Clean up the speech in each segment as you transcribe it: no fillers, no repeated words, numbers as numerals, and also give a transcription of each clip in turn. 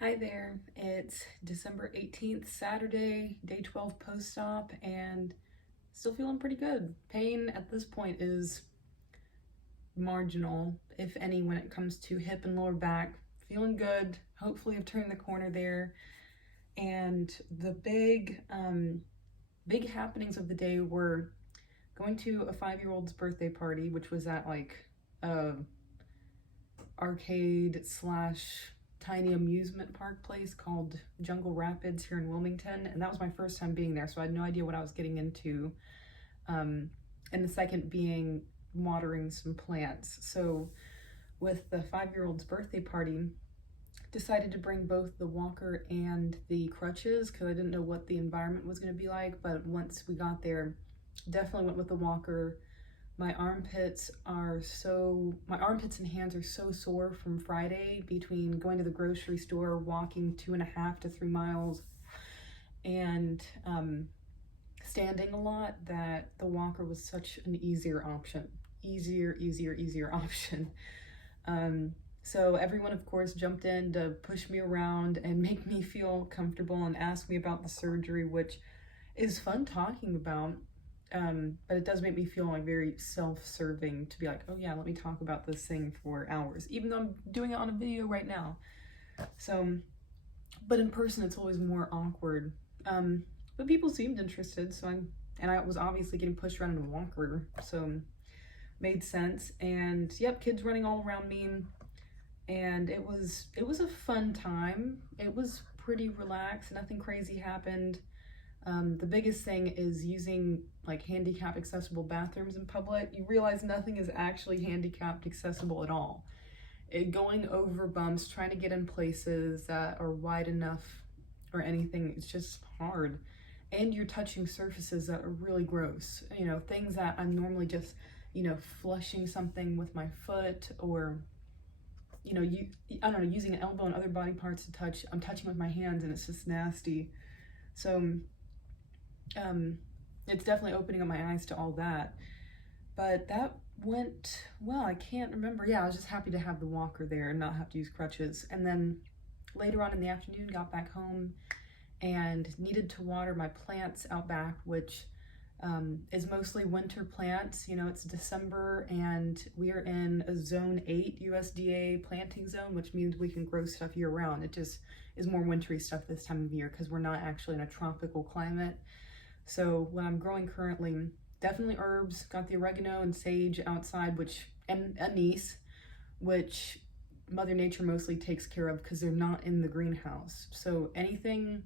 Hi there, it's December 18th, Saturday, day 12 post-op, and still feeling pretty good. Pain at this point is marginal, if any, when it comes to hip and lower back. Feeling good. Hopefully I've turned the corner there. And the big happenings of the day were going to a 5-year-old's birthday party, which was at like a arcade slash tiny amusement park place called Jungle Rapids here in Wilmington, and that was my first time being there, so I had no idea what I was getting into. And the second being watering some plants. So with the 5-year-old's birthday party, decided to bring both the walker and the crutches because I didn't know what the environment was going to be like, but once we got there, definitely went with the walker. My armpits and hands are so sore from Friday between going to the grocery store, walking 2.5 to 3 miles, and standing a lot, that the walker was such an easier option. Easier option. So everyone, of course, jumped in to push me around and make me feel comfortable and ask me about the surgery, which is fun talking about. But it does make me feel like very self-serving to be like, oh yeah, let me talk about this thing for hours, even though I'm doing it on a video right now. So, but in person it's always more awkward. But people seemed interested, so I was obviously getting pushed around in a walker, so made sense. And yep, kids running all around me, and it was a fun time. It was pretty relaxed, nothing crazy happened. The biggest thing is using like handicapped accessible bathrooms in public. You realize nothing is actually handicapped accessible at all. Going over bumps, trying to get in places that are wide enough or anything, it's just hard. And you're touching surfaces that are really gross. You know, things that I'm normally just, flushing something with my foot, or, I don't know, using an elbow and other body parts to touch. I'm touching with my hands and it's just nasty. So it's definitely opening up my eyes to all that. But that went well. I can't remember. Yeah, I was just happy to have the walker there and not have to use crutches. And then later on in the afternoon, got back home and needed to water my plants out back, which is mostly winter plants. It's December and we're in a zone 8 USDA planting zone, which means we can grow stuff year round. It just is more wintry stuff this time of year because we're not actually in a tropical climate. So what I'm growing currently, definitely herbs. Got the oregano and sage outside, and anise, which Mother Nature mostly takes care of because they're not in the greenhouse. So anything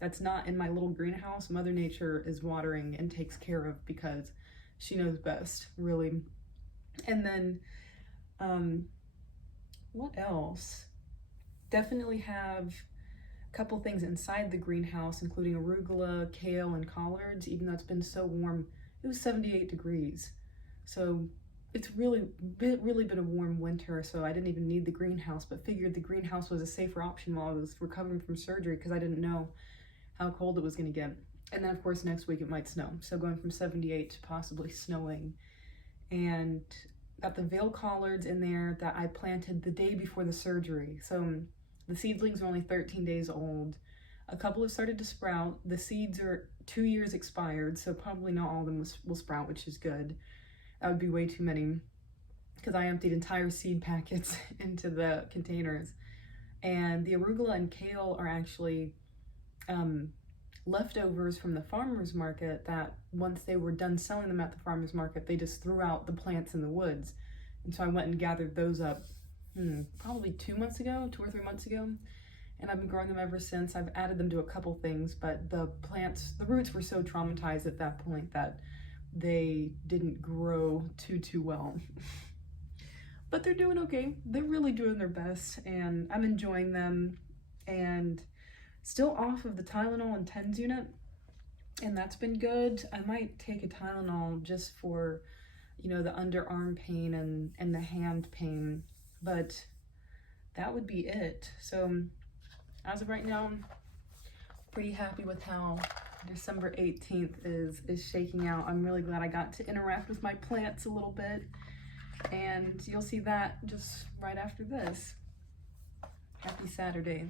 that's not in my little greenhouse, Mother Nature is watering and takes care of because she knows best, really. And then, what else? Definitely have couple things inside the greenhouse, including arugula, kale, and collards. Even though it's been so warm, it was 78 degrees. So it's really been a warm winter, so I didn't even need the greenhouse, but figured the greenhouse was a safer option while I was recovering from surgery because I didn't know how cold it was going to get. And then of course next week it might snow, so going from 78 to possibly snowing. And got the veil collards in there that I planted the day before the surgery. So the seedlings are only 13 days old. A couple have started to sprout. The seeds are 2 years expired, so probably not all of them will sprout, which is good. That would be way too many because I emptied entire seed packets into the containers. And the arugula and kale are actually leftovers from the farmer's market that once they were done selling them at the farmer's market, they just threw out the plants in the woods. And so I went and gathered those up probably 2 or 3 months ago, and I've been growing them ever since. I've added them to a couple things, but the roots were so traumatized at that point that they didn't grow too well. But they're doing okay. They're really doing their best, and I'm enjoying them, and still off of the Tylenol and TENS unit, and that's been good. I might take a Tylenol just for, the underarm pain and the hand pain, but that would be it. So as of right now, I'm pretty happy with how December 18th is shaking out. I'm really glad I got to interact with my plants a little bit, and you'll see that just right after this. Happy Saturday.